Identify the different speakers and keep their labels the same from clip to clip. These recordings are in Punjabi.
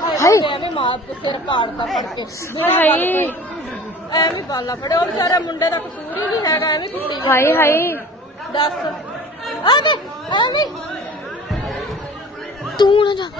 Speaker 1: ਹਾਏ।
Speaker 2: ਐਵੇਂ ਮਾਰ ਸਿਰ ਪਾੜਦਾ ਫੜ ਕੇ
Speaker 1: ਹਾਏ
Speaker 2: ਐਵੇਂ ਬਾਲਾ ਫੜੇ। ਉਹ ਵਿਚਾਰਾ ਮੁੰਡੇ ਦਾ ਕਸੂਰ ਹੀ ਨਹੀਂ ਹੈਗਾ ਐਵੇਂ ਜਾਂਦੇ।
Speaker 1: ਹਾਏ ਹਾਏ।
Speaker 2: ਦੱਸ। ਐਵੇਂ ਐਵੇਂ।
Speaker 1: ਤੂੰ ਨਾ ਜਾ।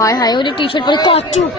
Speaker 1: ਹਾਏ ਹਾਏ ਉਹਦੀ ਟੀ-ਸ਼ਰਟ ਪਰ ਕਾਚੂ।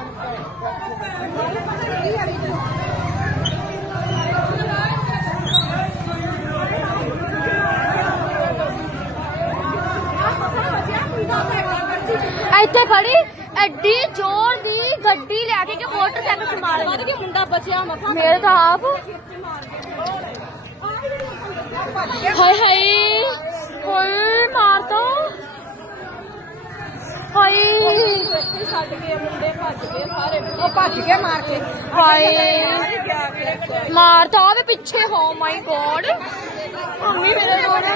Speaker 1: ਇੱਥੇ ਖੜੀ ਐਡੀ ਜ਼ੋਰ ਦੀ ਗੱਡੀ ਲੈ ਕੇ ਕਿ ਮੋਟਰਸਾਈਕਲ 'ਚ ਮਾਰ
Speaker 2: ਮਰ ਕੇ ਮੁੰਡਾ ਬਚਿਆ ਮਖਾ
Speaker 1: ਮੇਰੇ ਤਾਂ ਆਪ। ਹਾਏ ਹਾਏ ਹਾਏ ਮਾਰ ਦੋ ਹਾਏ
Speaker 2: ਛੱਡ ਕੇ ਮੁੰਡੇ ਭੱਜ ਗਏ ਸਾਰੇ। ਉਹ ਭੱਜ ਕੇ ਮਾਰ ਕੇ?
Speaker 1: ਹਾਏ। ਮਾਰ ਤਾਂ ਆਵੇ ਪਿੱਛੇ ਹੋ ਮਾਈ ਗੋਡ ਮੰਮੀ ਮੇਰੇ ਰੋਣਾ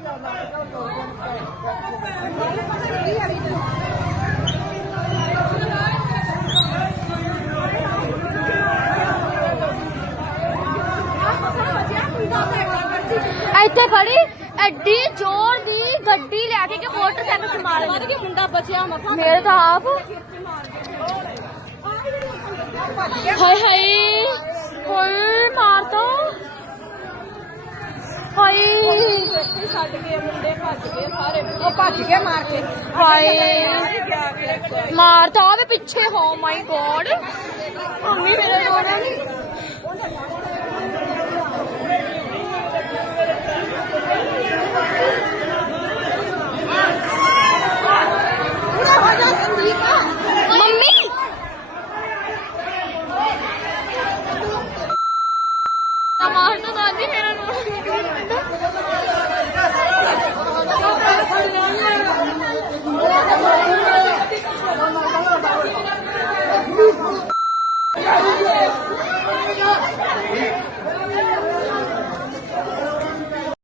Speaker 1: ਇੱਥੇ ਖੜੀ ਐਡੀ ਜ਼ੋਰ ਦੀ ਗੱਡੀ ਲੈ ਕੇ ਕਿ ਮੋਟਰਸਾਈਕਲ 'ਚ ਮਾਰ
Speaker 2: ਮਰ ਕੇ ਮੁੰਡਾ ਬਚਿਆ ਮਖਾ
Speaker 1: ਮੇਰੇ ਤਾਂ ਆਪ ਹਾਏ ਹਾਏ ਹਾਏ ਮਾਰ ਦੋ ਹਾਏ
Speaker 2: ਛੱਡ ਕੇ ਮੁੰਡੇ ਭੱਜ ਗਏ ਸਾਰੇ ਉਹ ਭੱਜ ਕੇ ਮਾਰ ਕੇ
Speaker 1: ਹਾਏ ਮਾਰ ਤਾਂ ਆਵੇ ਪਿੱਛੇ ਹੋ ਮਾਈ ਗੋਡ ਮੰਮੀ ਮੇਰੇ ਰੋਣਾ